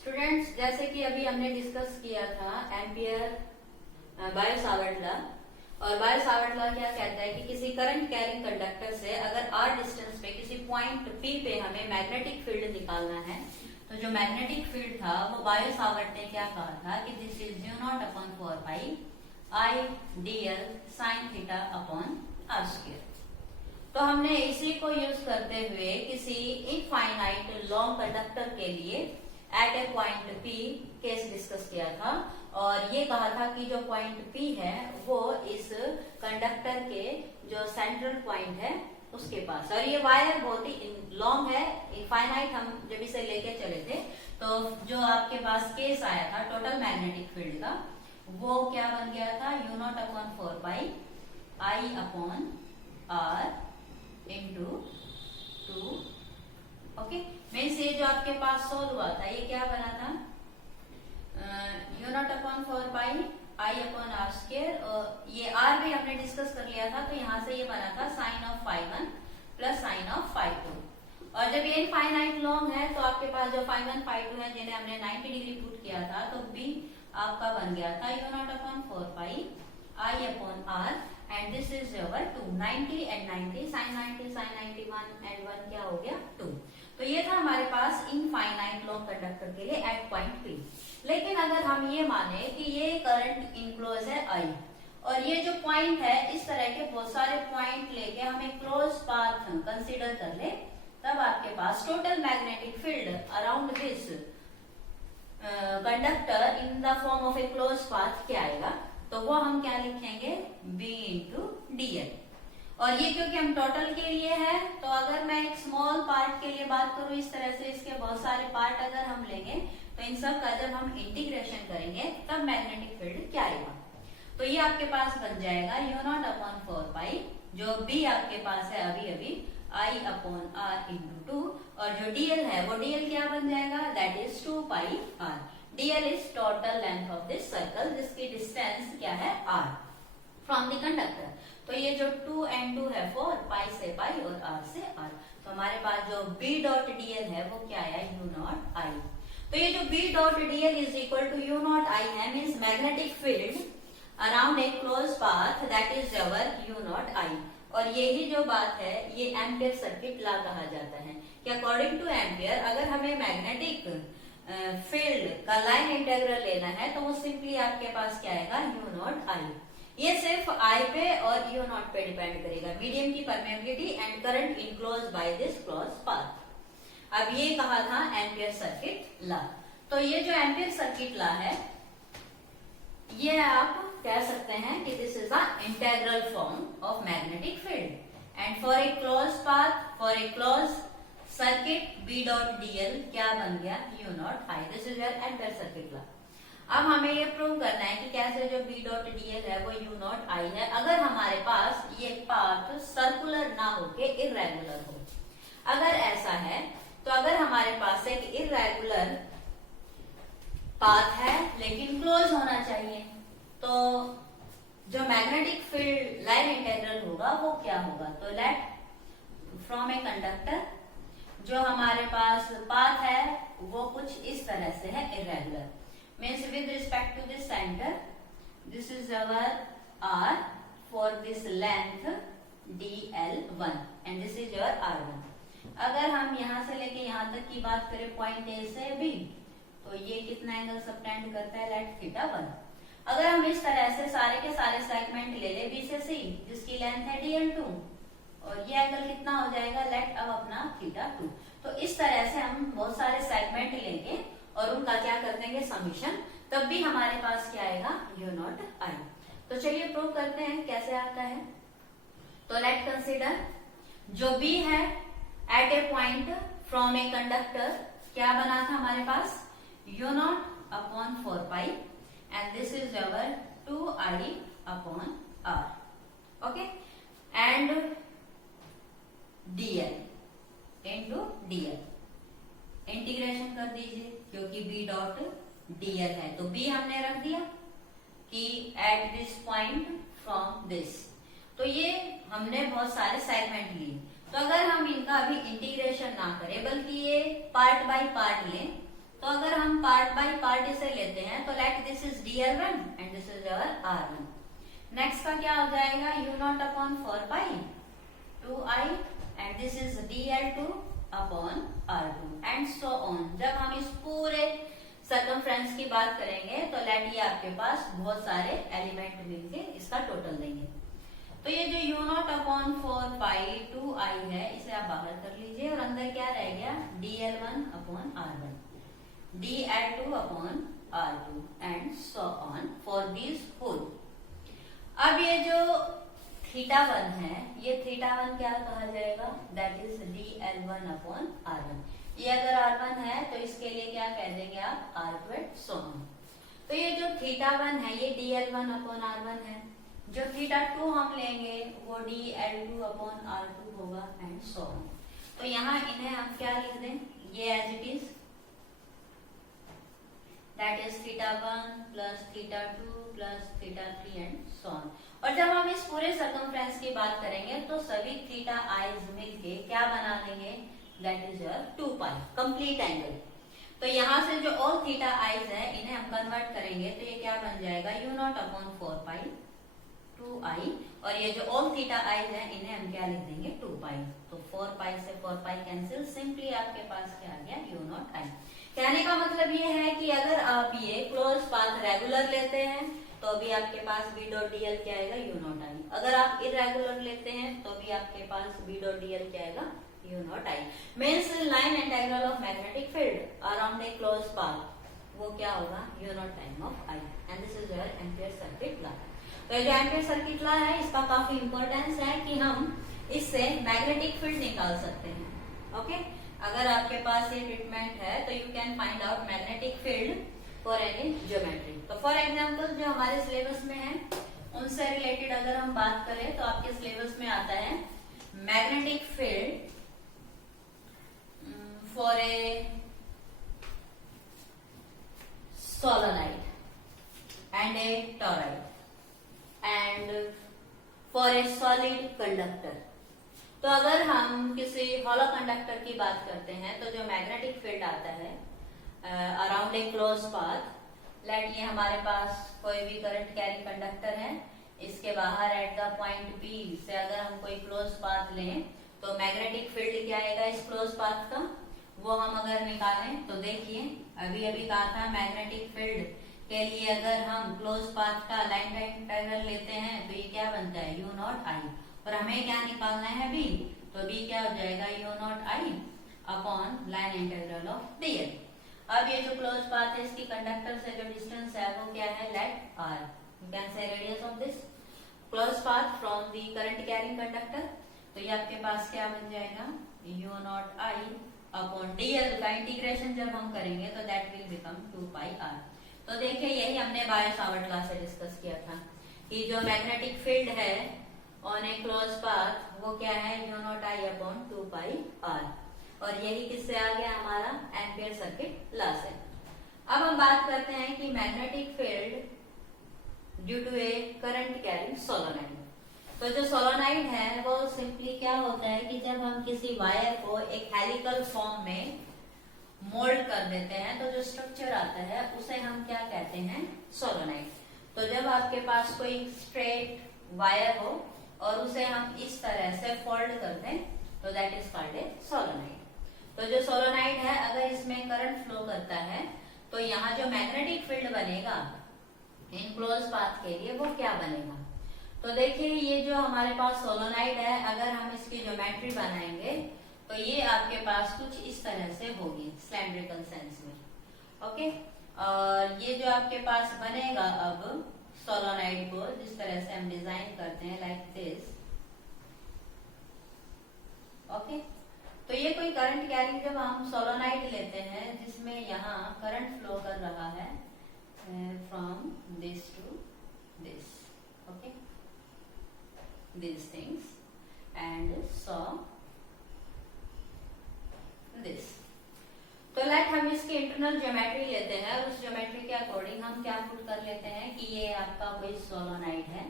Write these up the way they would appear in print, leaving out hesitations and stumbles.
Students, जैसे कि अभी हमने डिस्कस किया था एम्पियर बायो-सावर्ट लॉ। और बायो-सावर्ट लॉ क्या कहता है कि किसी करंट कैरिंग कंडक्टर से अगर r डिस्टेंस पे किसी पॉइंट P पे हमें मैग्नेटिक फील्ड निकालना है, तो जो मैग्नेटिक फील्ड था वो बायो-सावर्ट ने क्या कहा था कि this is u0/4 I dl sin theta upon r square. तो हमने इसी को यूज करते हुए किसी इनफाइनाइट लॉन्ग कंडक्टर के लिए eight a point P case discuss किया था, और ये कहा था कि जो पॉइंट P है वो इस कंडक्टर के जो सेंट्रल पॉइंट है उसके पास, और ये वायर बहुत ही लॉन्ग है, इनफाइनाइट। हम जब इसे लेके चले थे तो जो आपके पास केस आया था टोटल मैग्नेटिक फील्ड का, वो क्या बन गया था u0/4 I upon r into 2। Okay, means ये जो आपके पास सोल्व हुआ था ये क्या बना था u0/4 I upon r square, और ये r भी हमने डिस्कस कर लिया था, तो यहाँ से ये बना था sign of φ1 plus sign of φ2। और जब ये इनफाइनाइट लॉन्ग है तो आपके पास जो φ1 φ2 है जिन्हें हमने 90 डिग्री पुट किया था, तो b आपका बन गया था u0/4 I upon r, and this is your 2, 90 and 90, sine 90 sine 90, 1 and 1 क्या हो गया 2। तो ये था हमारे पास इनफाइनाइट लॉन्ग कंडक्टर के लिए एट पॉइंट P। लेकिन अगर हम ये माने कि ये करंट इनक्लोज है I, और ये जो पॉइंट है इस तरह के बहुत सारे पॉइंट लेके हम एक क्लोज पाथ कंसीडर कर ले, तब आपके पास total magnetic field around this conductor in the form of a close path क्या आएगा, तो वो हम क्या लिखेंगे B इंटू dl। और ये क्योंकि हम टोटल के लिए है, तो अगर मैं एक स्मॉल पार्ट के लिए बात करूं इस तरह से, इसके बहुत सारे पार्ट अगर हम लेंगे तो इन सब का जब हम इंटीग्रेशन करेंगे तब मैग्नेटिक फील्ड क्या आएगा, तो ये आपके पास बन जाएगा u0/4 जो B आपके पास है अभी अभी I अपॉन r इंटू 2, और जो dl है वो dl क्या बन जाएगा, that is 2πr। dl is total length of this circle जिसकी डिस्टेंस क्या है r फ्रॉम द कंडक्टर। तो ये जो 2 and 2 है 4, पाई से पाई और r से r, तो हमारे पास जो B डॉट dl है वो क्या है u0I। तो ये जो B dot dl is equal to u0I है, means magnetic field around a close path that is your u0I। और यही जो बात है ये एम्पियर सर्किट लॉ कहा जाता है कि अकॉर्डिंग टू एम्पियर अगर हमें मैग्नेटिक फील्ड का लाइन इंटीग्रल लेना है तो वो सिंपली आपके पास क्या आएगा u0I। ये सिर्फ I पे और u0 पे डिपेंड करेगा, मीडियम की permeability and current enclose by this close path. अब ये कहा था एम्पियर सर्किट लॉ। तो ये जो एम्पियर सर्किट लॉ है ये आप कह सकते हैं कि this is a integral form of magnetic field, and for a close path for a close circuit B dot dl क्या बन गया u0I। This is your ampere circuit law. अब हमें ये प्रूव करना है कि कैसे जो B डॉट dl है वो u0I है अगर हमारे पास ये पाथ सर्कुलर ना होके इर्रेगुलर हो। अगर ऐसा है तो अगर हमारे पास एक इर्रेगुलर पाथ है लेकिन क्लोज होना चाहिए, तो जो मैग्नेटिक फील्ड लाइन इंटीग्रल होगा वो क्या होगा, तो लेट फ्रॉम ए कंडक्टर जो हमारे पास पाथ है वो कुछ इस तरह से है irregular, means with respect to this center this is our r for this length dl1 and this is your r1। अगर हम यहाँ से लेके यहाँ तक की बात करें पॉइंट A से B, तो ये कितना एंगल सबटेंड करता है, लेट θ1। अगर हम इस तरह से सारे के सारे सेगमेंट ले ले B से C जिसकी लेंथ है dl2, और ये एंगल कितना हो जाएगा, लेट अब अपना θ2। तो इस तरह से हम बहुत सारे सेगमेंट लेंगे और उनका क्या कर देंगे समीशन, तब भी हमारे पास क्या आएगा u0I। तो चलिए प्रूव करते हैं कैसे आता है। तो लेट कंसीडर जो B है at a point from a conductor क्या बना था हमारे पास u0/4 and this is your 2I upon r। Okay, and dl into dl integration कर दीजिए क्योंकि B डॉट dl है, तो B हमने रख दिया कि at this point from this. तो ये हमने बहुत सारे सेगमेंट लिए, तो अगर हम इनका अभी इंटीग्रेशन ना करें बल्कि ये पार्ट बाय पार्ट लें तो अगर हम पार्ट बाय पार्ट इसे लेते हैं तो let this is dl1 and this is our r1। Next का क्या हो जाएगा, u0 upon 4 pi 2i and this is dl2 upon r2 and so on. जब हम इस पूरे सर्कमफ्रेंस की बात करेंगे तो लेट ये आपके पास बहुत सारे एलिमेंट मिलके इसका टोटल देंगे। तो ये जो u0 अपॉन 4 पाई 2i है इसे आप बाहर कर लीजिए और अंदर क्या रह गया, dl1 upon r1 dl2 upon r2 and so on for this whole. अब ये जो θ1 है, ये θ1 क्या कहा जाएगा, that is dl1 upon r1। ये अगर r1 है तो इसके लिए क्या कह देंगे आप, r2 एंड सो ऑन। तो ये जो θ1 है ये dl1 अपॉन r1 है, जो θ2 हम लेंगे वो dl2 अपॉन r2 होगा एंड सो ऑन। तो यहाँ इन्हें हम क्या लिख दें, ये as it is that is θ1 plus θ2 plus θ3 and so on. और जब हम इस पूरे सर्कमफ्रेंस की बात करेंगे तो सभी थीटा आईज मिलके क्या बना लेंगे, that is your 2 pi complete angle. तो यहाँ से जो ऑल थीटा आईज है इन्हें हम कन्वर्ट करेंगे तो ये क्या बन जाएगा, u0 अपॉन 4 पाई 2i और ये जो ऑल थीटा आईज है इन्हें हम क्या लिख देंगे 2 पाई। तो 4 पाई से 4 पाई कैंसिल, सिंपली आपके पास क्या आ गया, u0 i। कहने का मतलब ये है कि अगर आप ये क्लोज पाथ रेगुलर लेते हैं तो अभी आपके पास b डॉट dl क्या आएगा, u0 i। अगर आप इरेगुलर लेते हैं तो भी आपके पास b डॉट dl क्या आएगा, u0 i। Means line integral of magnetic field around a close path वो क्या होगा, u0 time of i and this is your ampere circuit law. तो ये जो एम्पियर सर्किट लॉ है इसका काफी इंपॉर्टेंस है कि हम इससे मैग्नेटिक फील्ड निकाल सकते हैं। ओके, अगर आपके पास ये ट्रीटमेंट है तो you can find out magnetic field for any geometry. तो फॉर एग्जांपल जो हमारे सिलेबस में है उनसे रिलेटेड अगर हम बात करें तो आपके सिलेबस में आता है magnetic field for A solenoid and A torrid and for a solid conductor. तो अगर हम किसी हॉलो कंडक्टर की बात करते हैं तो जो मैग्नेटिक फील्ड आता है around a close path, let ये हमारे पास कोई भी करंट कैरिंग कंडक्टर है, इसके बाहर एट द पॉइंट P से अगर हम कोई क्लोज पाथ लें तो मैग्नेटिक फील्ड क्या आएगा इस क्लोज पाथ का, वो हम अगर निकालें तो देखिए अभी अभी कहा था मैग्नेटिक फील्ड के लिए अगर हम क्लोज पाथ का लाइन इंटीग्रल लेते हैं तो ये क्या बनता है, u0 i। और हमें क्या निकालना है b, तो b क्या हो जाएगा, u0 i upon line integral of dl। अब ये जो क्लोज पाथ है इसकी कंडक्टर से जो डिस्टेंस है वो क्या है, let r, you can say radius of this close path from the current carrying conductor. तो ये आपके पास क्या बन जाएगा, u0 i अपॉन dl का इंटीग्रेशन जब हम करेंगे तो that will become 2 pi r। तो देखिए यही हमने बायो सावर्ट क्लास से डिस्कस किया था कि जो मैग्नेटिक फील्ड है ऑन ए क्लोज पाथ वो क्या है, u0 i upon 2 pi r। और यही किससे आ गया, हमारा एम्पियर सर्किट लॉ से। अब हम बात करते हैं कि magnetic field due to a current carrying solenoid. तो जो सोलेनॉइड है वो सिंपली क्या होता है कि जब हम किसी वायर को एक हेलिकल फॉर्म में मोल्ड कर देते हैं तो जो स्ट्रक्चर आता है उसे हम क्या कहते हैं, सोलेनॉइड। तो जब आपके पास कोई स्ट्रेट वायर हो और उसे हम इस तरह से फोल्ड कर दें तो that is called a solenoid. तो जो सोलेनॉइड है अगर इसमें करंट फ्लो करता है तो यहाँ जो मैग्नेटिक फील्ड बनेगा इन क्लोज पाथ के लिए वो क्या बनेगा। तो देखिए ये जो हमारे पास सोलेनॉइड है अगर हम इसकी ज्योमेट्री बनाएंगे तो ये आपके पास कुछ इस तरह से होगी सिलेंड्रिकल सेंस में। ओके, और ये जो आपके पास बनेगा अब सोलेनॉइड को जिस तरह से हम डिजाइन करते हैं लाइक दिस। ओके, तो ये कोई करंट कैरिंग जब हम सोलेनॉइड लेते हैं जिसमें यहाँ करंट फ्लो कर रहा है from this to this, okay, these things and saw this। तो लेट हम इसकी इंटरनल ज्योमेट्री लेते हैं और उस ज्योमेट्री के अकॉर्डिंग हम क्या पुट कर लेते हैं कि ये आपका कोई सोलेनॉइड है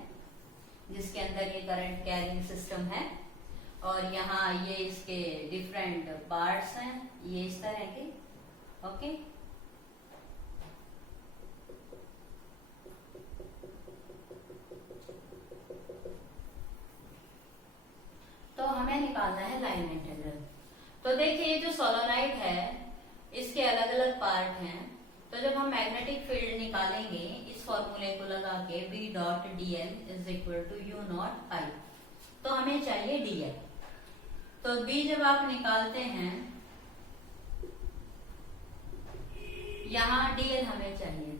जिसके अंदर ये करंट कैरिंग सिस्टम है और यहाँ ये इसके डिफरेंट पार्ट्स हैं ये इस तरह के। ओके, हमें निकालना है लाइन इंटीग्रल। तो देखिए ये जो सोलोनाइड है इसके अलग अलग पार्ट हैं। तो जब हम मैग्नेटिक फील्ड निकालेंगे इस फॉर्मूले को लगा के B dot dl is equal to U naught I, तो हमें चाहिए dl। तो B जब आप निकालते हैं यहाँ dl हमें चाहिए।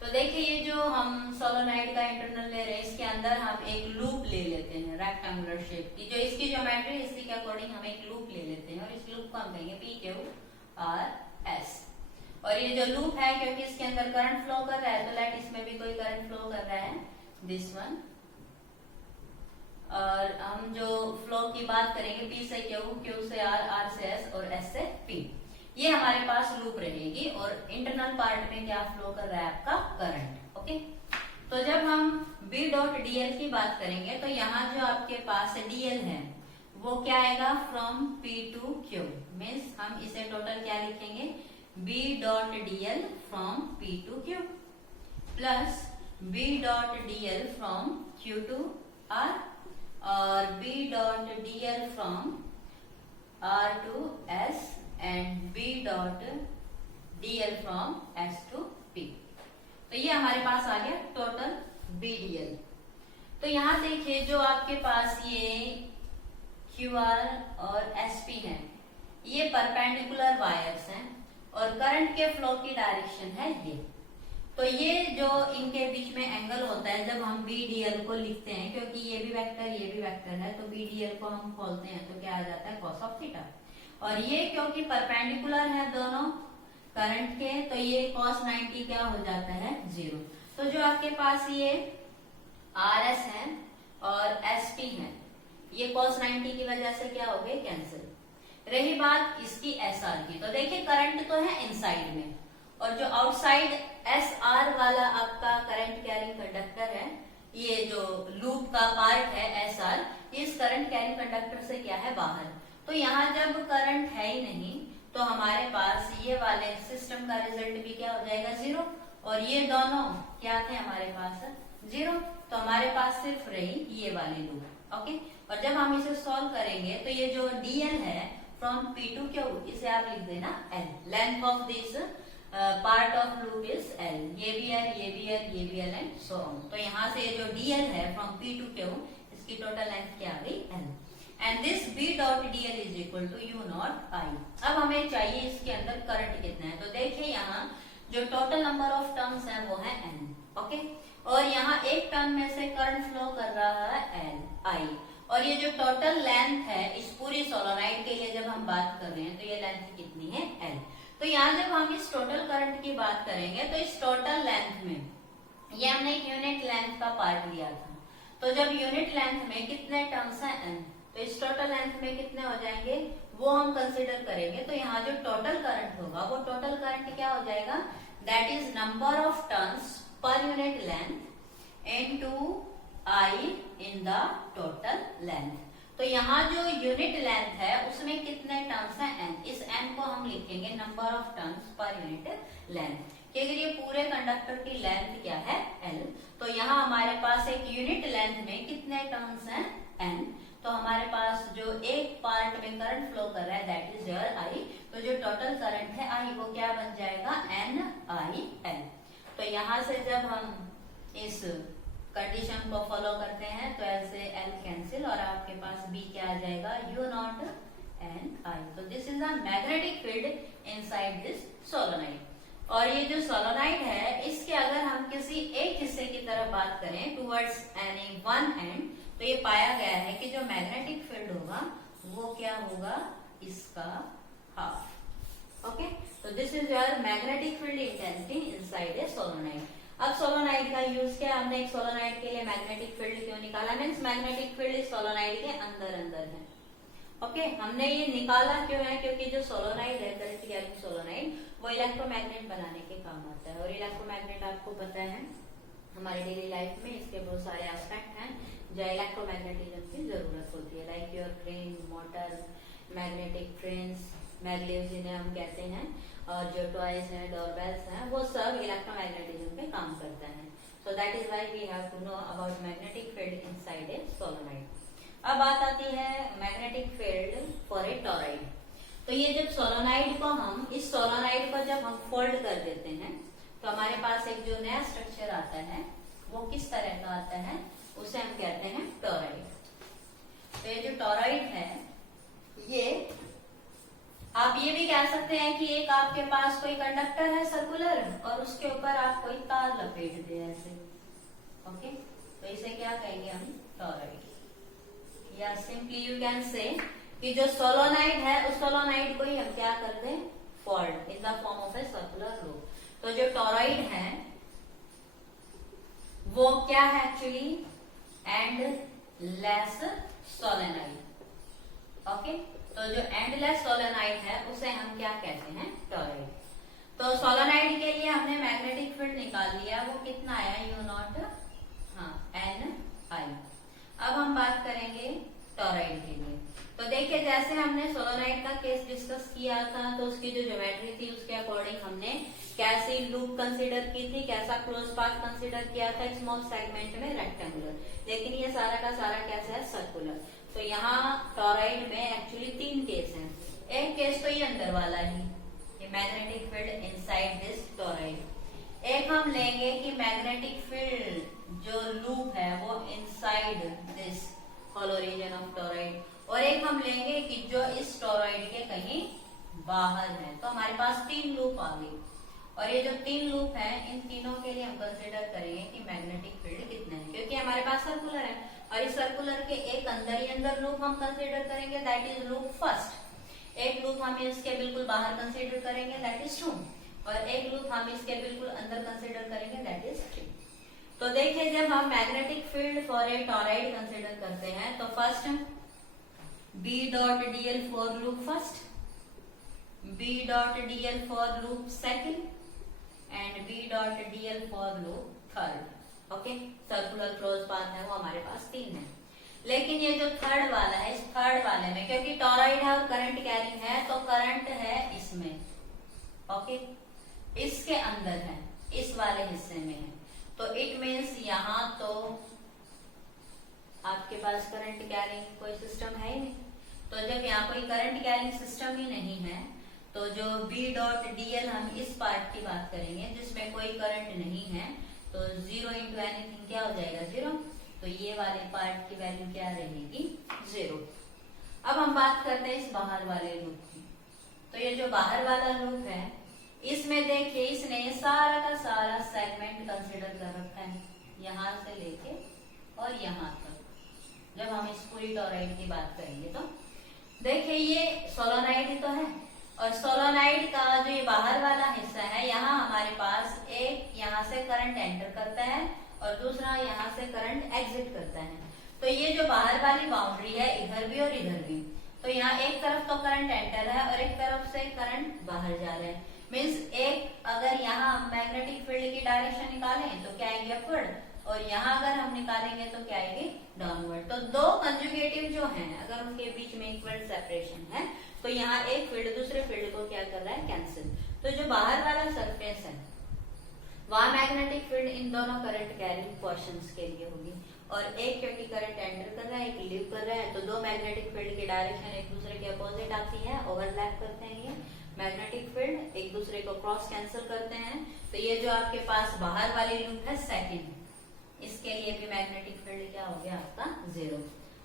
तो देखिए ये जो हम सोलोनाइड का इंटरनल ले रहे हैं इसके अंदर हम एक लूप ले लेते हैं रेक्टेंगुलर शेप की। जो इसकी ज्योमेट्री है इसी के अकॉर्डिंग हम एक लूप ले लेते हैं और इस लूप को हम कहेंगे PQRS। और ये जो लूप है क्योंकि इसके अंदर करंट फ्लो कर रहा है तो लेट इसमें भी कोई करंट फ्लो कर रहा है, दिस वन। और हम जो फ्लो की बात करेंगे P से Q, Q से R, R से S और S से P, ये हमारे पास लूप रहेगी। और इंटरनल पार्ट में क्या फ्लो कर रहा है आपका करंट। ओके, तो जब हम B डॉट dl की बात करेंगे तो यहाँ जो आपके पास dl है वो क्या आएगा from P to Q, means हम इसे टोटल क्या लिखेंगे B dot dl from P to Q plus B dot dl from Q to R और B dot dl from R to S and B dot dl from S to P। तो ये हमारे पास आ गया total B dl। तो यहाँ देखिए जो आपके पास ये QR और SP है ये परपेंडिकुलर वायर्स हैं और करंट के फ्लो की डायरेक्शन है ये। तो ये जो इनके बीच में एंगल होता है जब हम B dl को लिखते हैं, क्योंकि ये भी वेक्टर है तो B dl को हम खोलते हैं तो क्या आ जाता है cos ऑफ थीटा। और ये क्योंकि परपेंडिकुलर है दोनों करंट के तो ये cos 90 क्या हो जाता है 0। तो जो आपके पास ये RS है और SP है ये cos 90 की वजह से क्या हो गए कैंसिल। रही बात इसकी SR की, तो देखिए करंट तो है इनसाइड में और जो आउटसाइड SR वाला आपका करंट कैरिंग कंडक्टर है, ये जो लूप का पार्ट है SR, इस करंट कैरिंग कंडक्टर से क्या है बाहर। तो यहाँ जब करंट है ही नहीं तो हमारे पास ये वाले सिस्टम का रिजल्ट भी क्या हो जाएगा 0 और ये दोनों क्या थे हमारे पास 0। तो हमारे पास सिर्फ रही ये वाली लूप। ओके, और जब हम इसे सॉल्व करेंगे तो ये जो dl है फ्रॉम P टू Q इसे आप लिख देना L, length of this part of loop is L, ये भी L, ये भी L, ये भी L एंड सो ऑन। तो यहाँ से जो dl है फ्रॉम P टू Q इसकी टोटल लेंथ क्या आ गई L and this B dot dl is equal to U naught I। अब हमें चाहिए इसके अंदर करंट कितना है। तो देखिए यहाँ जो टोटल नंबर ऑफ टर्न्स है वो है N। ओके, और यहाँ एक टर्न में से करंट फ्लो कर रहा है I और ये जो टोटल लेंथ है इस पूरी सोलोनाइड के लिए जब हम बात कर रहे हैं तो ये लेंथ कितनी है L। तो यहाँ जब हम इस टोटल करंट की बात करेंगे तो इस टोटल लेंथ में ये हमने एक यूनिट लेंथ का पार्ट लिया था। तो जब यूनिट लेंथ में कितने टर्न्स है N तो इस टोटल लेंथ में कितने हो जाएंगे वो हम कंसीडर करेंगे। तो यहाँ जो टोटल करंट होगा वो टोटल करंट क्या हो जाएगा, that is number of turns per unit length into I in the total length. तो यहाँ जो यूनिट लेंथ है उसमें कितने टर्न्स हैं N, इस N को हम लिखेंगे number of turns per unit length कि अगर ये पूरे कंडक्टर की लेंथ क्या है L तो यहाँ हमारे पास एक यूनिट लेंथ में कितने टर्न्स हैं N। तो हमारे पास जो एक पार्ट में करंट फ्लो कर रहा है दैट इज योर I। तो जो टोटल करंट है I वो क्या बन जाएगा NIL। तो यहाँ से जब हम इस कंडीशन को फॉलो करते हैं तो L से L कैंसिल और आपके पास B क्या आ जाएगा U नॉट NI। तो this is a magnetic field inside this solenoid. और ये जो सोलोनाइड है इसके अगर हम किसी एक हिस्से की तरफ बात करें टुवर्ड्स एनी वन एंड तो ये पाया गया है कि जो मैग्नेटिक फील्ड होगा वो क्या होगा इसका हाफ। ओके, तो this is your magnetic field intensity inside a solenoid. अब सोलोनाइड का यूज क्या, हमने एक सोलोनाइड के लिए मैग्नेटिक फील्ड क्यों निकाला, मीन्स मैग्नेटिक फील्ड इस सोलोनाइड के अंदर अंदर है। ओके, हमने ये निकाला क्यों है, क्योंकि जो सोलोनाइड है करंट कैरिंग सोलोनाइड वो इलेक्ट्रोमैग्नेट बनाने के काम आता है। और इलेक्ट्रोमैग्नेट आपको पता है हमारे डेली लाइफ में इसके बहुत सारे एस्पेक्ट हैं जो इलेक्ट्रोमैग्नेटिज्म की जरूरत होती है, like your train, motor, magnetic trains, maglev जिन्हें हम कहते हैं, और जो टॉयज हैं, डोरबेल्स हैं, वो सब इलेक्ट्रोमैग्नेटिज्म पे काम करता है। So that is why we have to know about magnetic field inside a solenoid. अब बात आती है magnetic field for a toroid. तो ये जब सोलोनाइड को हम इस सोलोनाइड को जब हम फोल्ड कर देते हैं तो हमारे पास एक जो नया स्ट्रक्चर आता है वो किस तरह का आता है, उसे हम कहते हैं टॉरॉइड। तो ये जो टॉरॉइड है ये आप ये भी कह सकते हैं कि एक आपके पास कोई कंडक्टर है सर्कुलर और उसके ऊपर आप कोई तार लपेट दे ऐसे। ओके, तो इसे क्या कहेंगे हम, टॉरॉइड। या सिंपली यू कैन से कि जो सोलोनाइड है उस सोलोनाइड को ही हम क्या करते हैं, fold in the form of a circular loop. तो जो टॉरॉइड है वो क्या है एक्चुअली, एंडलेस सोलेनाइड। ओके, तो जो एंडलेस सोलेनाइड है उसे हम क्या कहते हैं, टॉरॉइड। तो सोलेनाइड के लिए हमने मैग्नेटिक फील्ड निकाल लिया, वो कितना आया, यू नॉट एन आई। अब हम बात करेंगे टॉरॉइड के लिए। तो देखिए जैसे हमने सोलोनाइड का केस डिस्कस किया था तो उसकी जो ज्योमेट्री थी उसके अकॉर्डिंग हमने कैसी लूप कंसीडर की थी, कैसा क्लोज पाथ कंसीडर किया था, स्मॉल सेगमेंट में रेक्टेंगुलर, लेकिन ये सारा का सारा कैसा है, सर्कुलर। तो यहाँ टॉरॉइड में एक्चुअली 3 केस हैं। एक केस तो ये अंदर वाला ही, ये magnetic field inside this torrid. एक हम लेंगे कि मैग्नेटिक फील्ड जो लूप है वो inside this hollow region of toroid, और एक हम लेंगे कि जो इस टॉरॉइड के कहीं बाहर है। तो हमारे पास 3 लूप आ गई, और ये जो 3 लूप है इन तीनों के लिए हम कंसीडर करेंगे कि मैग्नेटिक फील्ड कितने हैं, क्योंकि हमारे पास सर्कुलर है और इस सर्कुलर के एक अंदर ही अंदर लूप हम कंसीडर करेंगे, दैट इज लूप फर्स्ट। एक लूप हम इसके बिल्कुल बाहर कंसीडर करेंगे, दैट इज 2, और एक लूप हम इसके बिल्कुल अंदर कंसीडर करेंगे, दैट इज 3। तो देखिए जब हम magnetic field for a torrid consider करते हैं तो first B dot dl for loop first, B dot dl for loop second, and B dot dl for loop third. Okay, circular close path है वो हमारे पास 3 है। लेकिन ये जो थर्ड वाला है, इस थर्ड वाले में क्योंकि टॉरॉइड है और करंट कैरिंग है तो करंट है इसमें, ओके, इसके अंदर है, इस वाले हिस्से में है। तो इट मीन्स यहाँ तो आपके पास करंट कैरिंग कोई सिस्टम है ही नहीं। तो जब यहाँ कोई करंट कैरिंग सिस्टम ही नहीं है तो जो B डॉट dl हम इस पार्ट की बात करेंगे जिसमें कोई करंट नहीं है, तो 0 इंटू एनीथिंग क्या हो जाएगा, 0। तो ये वाले पार्ट की वैल्यू क्या रहेगी, 0। अब हम बात करते हैं इस बाहर वाले लूप की। तो ये जो बाहर वाला लूप है इसमें देखिए इसने सारा का सारा सेगमेंट कंसिडर कर रखा है, यहाँ से लेके और यहाँ तक। जब हम इस पूरी टॉरॉइड की बात करेंगे तो देखिए ये सोलोनाइड ही तो है, और सोलोनाइड का जो ये बाहर वाला हिस्सा है यहाँ हमारे पास एक यहाँ से करंट एंटर करता है और दूसरा यहाँ से करंट एग्जिट करता है। तो ये जो बाहर वाली बाउंड्री है इधर भी और इधर भी, तो यहाँ एक तरफ तो करंट एंटर है और एक तरफ से करंट बाहर जा रहा है। मीन्स एक अगर यहाँ हम मैग्नेटिक फील्ड की डायरेक्शन निकालें तो क्या आएगी, अपवर्ड, और यहाँ अगर हम निकालेंगे तो क्या आएगी, डाउनवर्ड। तो दो कंजुगेटिव जो हैं अगर उनके बीच में इक्वल सेपरेशन है तो यहाँ एक फील्ड दूसरे फील्ड को क्या कर रहा है, कैंसिल। तो जो बाहर वाला सरफेस है वहां मैग्नेटिक फील्ड इन दोनों करंट कैरिंग पोर्शंस के लिए होगी, और एक क्योंकि करंट एंटर कर रहा है, एक लीव कर रहा है, तो दो मैग्नेटिक फील्ड की डायरेक्शन एक दूसरे के अपोजिट आती है, ओवरलैप करते हैं ये मैग्नेटिक फील्ड, एक दूसरे को क्रॉस कैंसिल करते हैं। तो ये जो आपके पास बाहर वाली लूप है सेकंड, इसके लिए भी मैग्नेटिक फील्ड क्या हो गया आपका, 0।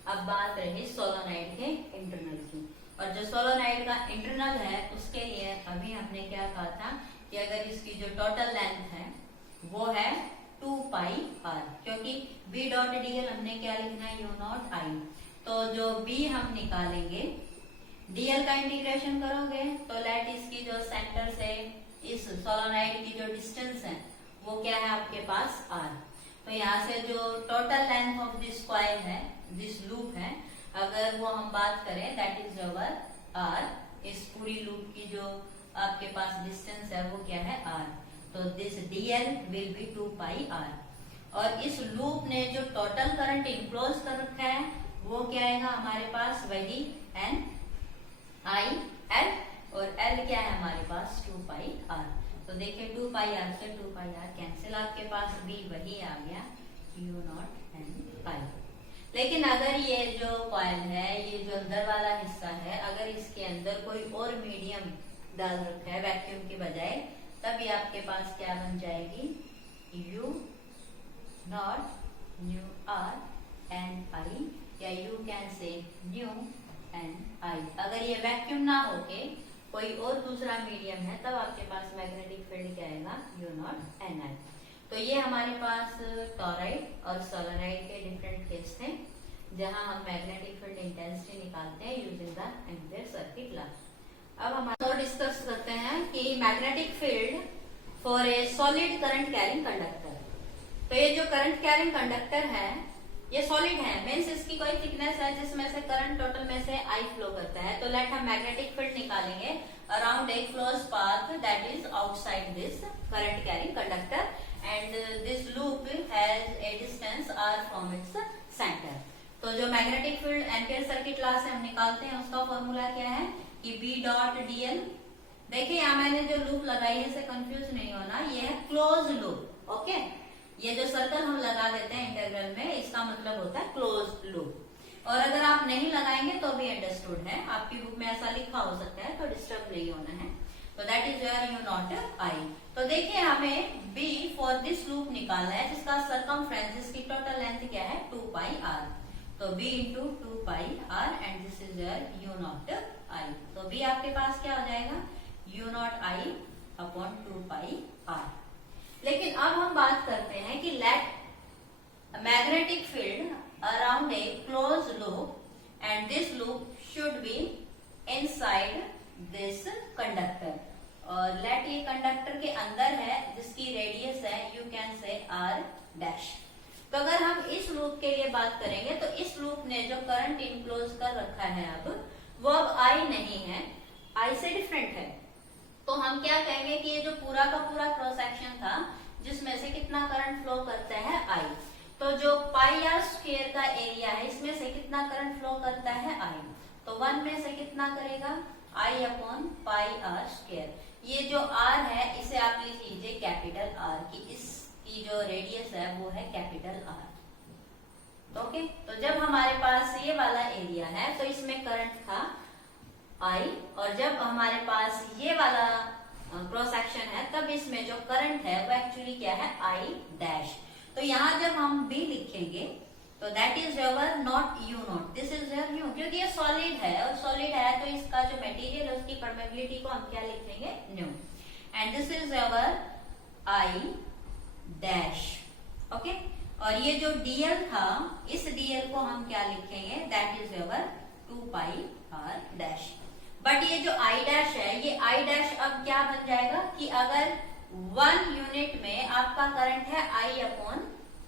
अब बात रही सोलोनाइड के इंटरनल की, और जो सोलोनाइड का इंटरनल है उसके लिए अभी हमने क्या कहा था कि अगर इसकी जो टोटल लेंथ है वो है 2 पाई r, क्योंकि B डॉट dl हमने क्या लिखना है, u नॉट I। तो जो B हम निकालेंगे, dl का इंटीग्रेशन करोगे तो लेट इसकी जो सेंटर से इस सोलोनाइड की जो डिस्टेंस है वो क्या है आपके पास r। तो यहाँ से जो total length of this coil है, दिस लूप है, अगर वो हम बात करें दैट इज ओवर r, इस पूरी लूप की जो आपके पास डिस्टेंस है वो क्या है, r। तो this dl will be 2 pi r, और इस लूप ने जो टोटल करंट इनक्लोज कर रखा है वो क्या आएगा हमारे पास, वही n I l, और l क्या है हमारे पास 2 पाई r। तो देखिए 2 पाई r से 2 पाई r कैंसिल, आपके पास b वही आ गया u नॉट n पाई। लेकिन अगर ये जो कॉइल है, ये जो अंदर वाला हिस्सा है, अगर इसके अंदर कोई और मीडियम डाल रखा है वैक्यूम की बजाय, तब ये आपके पास क्या बन जाएगी, U nought mu R and I, या you can say mu and I. अगर ये वैक्यूम ना होके कोई और दूसरा मीडियम है, तब आपके पास मैग्नेटिक फील्ड क्या आएगा, यू नॉट एन आई। तो ये हमारे पास टॉराइड और सोलेनाइड के डिफरेंट केस थे, जहां हम मैग्नेटिक फील्ड इंटेंसिटी निकालते हैं using the ampere circuit law. अब हम तो डिस्कस करते हैं कि magnetic field for A solid current carrying conductor. तो ये जो करंट कैरिंग कंडक्टर है, ये सॉलिड है, मीन्स इसकी कोई थिकनेस है जिसमें से करंट टोटल में से आई फ्लो करता है। तो लेट हम मैग्नेटिक फील्ड निकालेंगे around a close path that is outside this current carrying conductor, and this loop has a distance R from its centre. तो जो magnetic field Ampere circuit law से हम निकालते हैं, उसका फॉर्मूला क्या है कि B डॉट dl। देखिए यहाँ मैंने जो लूप लगाई है, इसे कंफ्यूज नहीं होना, ये है क्लोज लूप। ओके, ये जो सर्कल हम लगा देते हैं इंटीग्रल में, इसका मतलब होता है क्लोज लूप। और अगर आप नहीं लगाएंगे तो भी अंडरस्टूड है, आपकी बुक में ऐसा लिखा हो सकता है, तो डिस्टर्ब नहीं होना है। तो that is your mu nought I. तो देखिए हमें B फॉर दिस लूप निकालना है, जिसका सरकमफ्रेंस, जिसकी टोटल लेंथ क्या है, 2 पाई आर। तो B into 2 pi R and this is your mu nought I. तो B आपके पास क्या हो जाएगा, mu nought I upon 2 pi R. लेकिन अब हम बात करते हैं कि let magnetic field around a close loop and this loop should be inside this conductor, और लेट ये कंडक्टर के अंदर है जिसकी रेडियस है, you can say R dash. तो अगर हम इस लूप के लिए बात करेंगे, तो इस लूप ने जो करंट इनक्लोज कर रखा है अब, वो अब आई नहीं है, आई से डिफरेंट है। तो हम क्या कहेंगे कि ये जो पूरा का पूरा क्रॉस सेक्शन था, जिसमें से कितना करंट फ्लो करता है, आई। तो जो पाई आर स्क्वायर का एरिया है, इसमें से कितना करंट फ्लो करता है, आई। तो 1 में से कितना करेगा, आई अपॉन पाई आर स्क्वायर। ये जो आर है, इसे आप लिख लीजिए कैपिटल आर की, इसकी जो रेडियस है वो है कैपिटल आर। ओके, तो जब हमारे पास ये वाला एरिया है, तो इसमें करंट था आई, और जब हमारे पास ये वाला क्रॉस सेक्शन है, तब इसमें जो करंट है वो एक्चुअली क्या है, आई डैश। तो यहाँ जब हम B लिखेंगे, तो that is your not you not, this is your you, क्योंकि ये सॉलिड है, और सॉलिड है तो इसका जो मटेरियल है उसकी परमेबिलिटी को हम क्या लिखेंगे, new, and this is your I dash. Okay, और ये जो dl था, इस dl को हम क्या लिखेंगे, that is your 2 pi R dash. But ये जो आई डैश है, ये आई डैश अब क्या बन जाएगा कि अगर 1 यूनिट में आपका करंट है आई अपॉन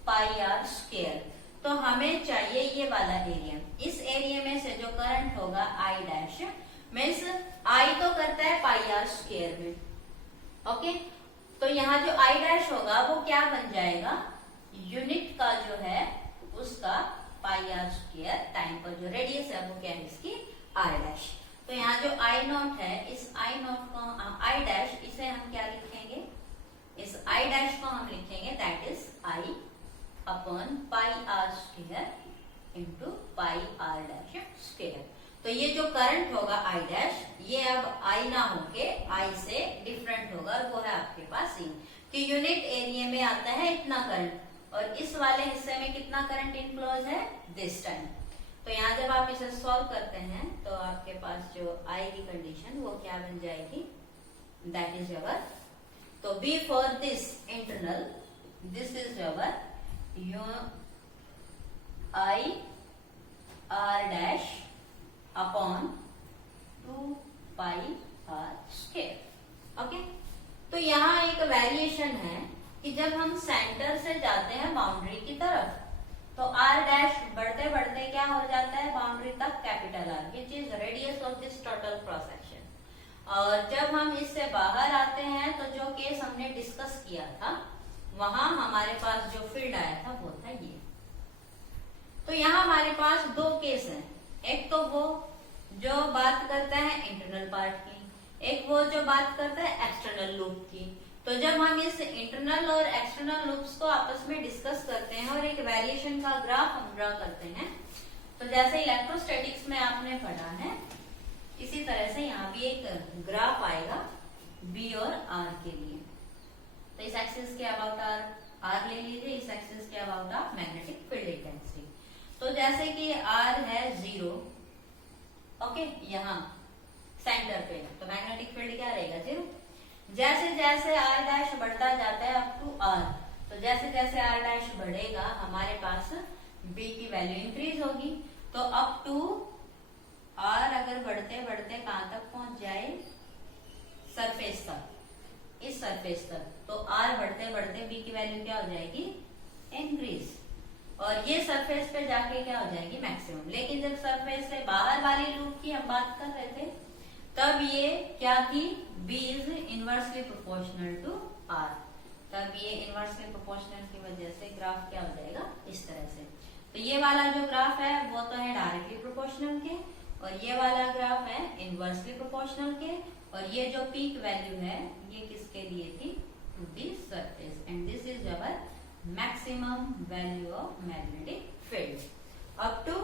पाई आर स्क्वायर, तो हमें चाहिए ये वाला एरिया। इस एरिया में से जो करंट होगा आई डैश, मीन्स आई तो करता है पाई आर स्क्वायर में। ओके, तो यहाँ जो आई डैश होगा वो क्या बन जाएगा, यूनिट का जो है उसका पाई आर स्क्वायर टाइम पर जो रेडियस है वो क्या है इसकी, आर डैश। तो यहाँ जो आई नॉट है, इस आई नॉट को आई डैश, इसे हम क्या लिखेंगे, इस आई डैश को हम लिखेंगे that is I upon pi R square into pi R dash square. तो ये जो करंट होगा आई डैश, ये अब आई ना होके आई से डिफरेंट होगा, और वो है आपके पास ई, कि यूनिट एरिया में आता है इतना करंट, और इस वाले हिस्से में कितना करंट इनक्लोज है, दिस टाइम। तो यहाँ जब आप इसे सॉल्व करते हैं, तो आपके पास जो आई की कंडीशन वो क्या बन जाएगी, दैट इज योर, तो B for this internal, this is your I R dash upon 2 pi R square. Okay, तो यहाँ एक वेरिएशन है कि जब हम सेंटर से जाते हैं बाउंड्री की तरफ, तो आर डैश बढ़ते बढ़ते क्या हो जाता है, बाउंड्री तक capital R, which is radius of this total cross section. और जब हम इससे बाहर आते हैं, तो जो केस हमने डिस्कस किया था, वहां हमारे पास जो फील्ड आया था वो था ये। तो यहाँ हमारे पास 2 केस हैं, एक तो वो जो बात करता है इंटरनल पार्ट की, एक वो जो बात करता है एक्सटर्नल लूप की। तो जब हम इस इंटरनल और एक्सटर्नल लूप्स को आपस में डिस्कस करते हैं और एक वेरिएशन का ग्राफ हम ड्रा करते हैं, तो जैसे इलेक्ट्रोस्टैटिक्स में आपने पढ़ा है, इसी तरह से यहाँ भी एक ग्राफ आएगा बी और आर के लिए। तो इस एक्सिस के अबाउट आर ले लीजिए, इस एक्सिस के about R magnetic field intensity. तो जैसे कि आर है 0, ओके, यहाँ सेंटर पे, तो मैग्नेटिक फील्ड क्या रहेगा 0। जैसे जैसे आर डैश बढ़ता जाता है अप टू आर, तो जैसे जैसे आर डैश बढ़ेगा हमारे पास बी की वैल्यू इंक्रीज होगी। तो अप टू आर अगर बढ़ते बढ़ते कहां तक पहुंच जाए, सरफेस तक, इस सरफेस तक, तो आर बढ़ते बढ़ते बी की वैल्यू क्या हो जाएगी, इंक्रीज, और ये सरफेस पे जाके क्या हो जाएगी, मैक्सिमम। लेकिन जब सरफेस से बाहर वाली लूप की हम बात कर रहे थे, तब ये क्या थी, B is inversely proportional to R। तब ये इनवर्सली प्रोपोर्शनल की वजह से ग्राफ क्या हो जाएगा, इस तरह से। तो ये वाला जो ग्राफ है वो तो है डायरेक्टली प्रोपोर्शनल के, और ये वाला ग्राफ है इनवर्सली प्रोपोर्शनल के, और ये जो पीक वैल्यू है ये किसके लिए थी, to the surface, and this is our maximum value of magnetic field up to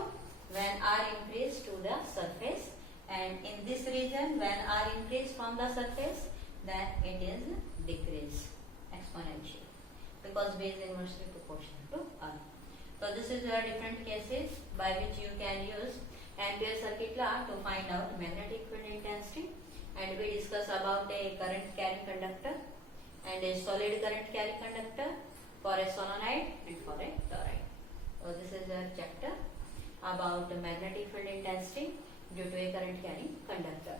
when R increase to the surface, and in this region when R increase from the surface, then it is decrease exponential because B is inversely proportional to R. So this is your different cases by which you can use Ampere circuit law to find out magnetic field intensity, and we discuss about a current carrying conductor and a solid current carrying conductor for a solenoid and for a toroid. So this is your chapter about magnetic field intensity due to a current carrying conductor.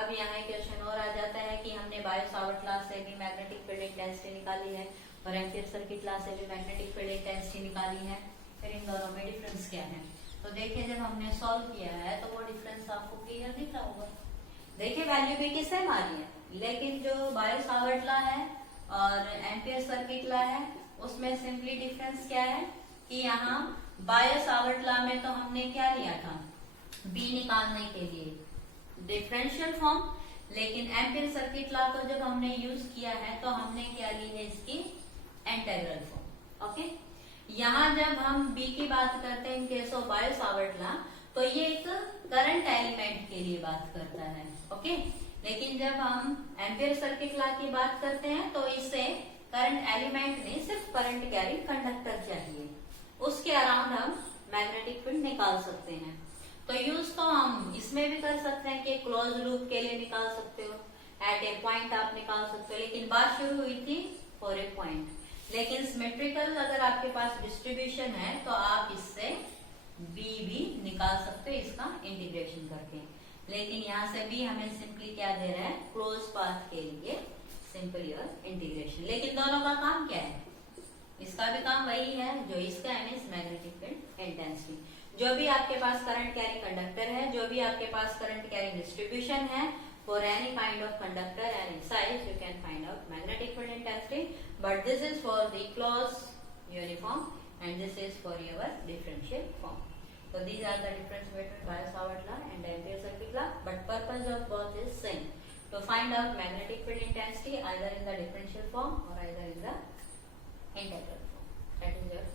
अब यहाँ question और आ जाता है कि हमने Biot-Savart law से भी magnetic field intensity निकाली है और एम्पीयर सर्किट लॉ से भी मैग्नेटिक फील्ड इंटेंसिटी निकाली है, फिर इन दोनों में डिफरेंस क्या है। तो देखिए जब हमने सॉल्व किया है तो वो डिफरेंस आपको क्लियर दिख रहा होगा। देखिए वैल्यू भी किससे मारी है, लेकिन जो बायो-सावर्ट लॉ है और एम्पीयर सर्किट लॉ है उसमें सिंपली डिफरेंस क्या है कि यहाँ बायो-सावर्ट लॉ में तो हमने क्या लिया था, बी निकालने के लिए डिफरेंशियल फॉर्म, लेकिन एम्पीयर सर्किट लॉ को जब हमने यूज किया है तो हमने क्या ली है, इसकी इंटीग्रल फॉर्म। ओके, यहाँ जब हम बी की बात करते हैं in case of Biot-Savart law, तो ये एक करंट एलिमेंट के लिए बात करता है। ओके, लेकिन जब हम एम्पीयर सर्किट लॉ की बात करते हैं तो इससे करंट एलिमेंट नहीं, सिर्फ करंट कैरिंग कंडक्टर चाहिए, उसके अराउंड हम मैग्नेटिक फील्ड निकाल सकते हैं। तो यूज तो हम इसमें भी कर सकते हैं कि क्लोज लूप के लिए निकाल सकते हो, एट ए पॉइंट आप निकाल सकते हो, लेकिन बात शुरू हुई थी फॉर ए पॉइंट। लेकिन सिमेट्रिकल अगर आपके पास डिस्ट्रीब्यूशन है तो आप इससे बी भी निकाल सकते हो इसका इंटीग्रेशन करके, लेकिन यहाँ से भी हमें सिंपली क्या दे रहा है, क्लोज पाथ के लिए सिंपली और इंटीग्रेशन। लेकिन दोनों का काम क्या है, इसका भी काम वही है जो इसका है, मींस मैग्नेटिक फील्ड इंटेंसिटी। जो भी आपके पास करंट कैरिंग कंडक्टर है, जो भी आपके पास करंट कैरिंग डिस्ट्रीब्यूशन है, for any kind of conductor any size you can find out magnetic field intensity, but this is for the close uniform and this is for your differential form. So these are the difference between Biot-Savart law and Ampere circuit law, but purpose of both is same, to find out magnetic field intensity either in the differential form or either in the integral form. That is your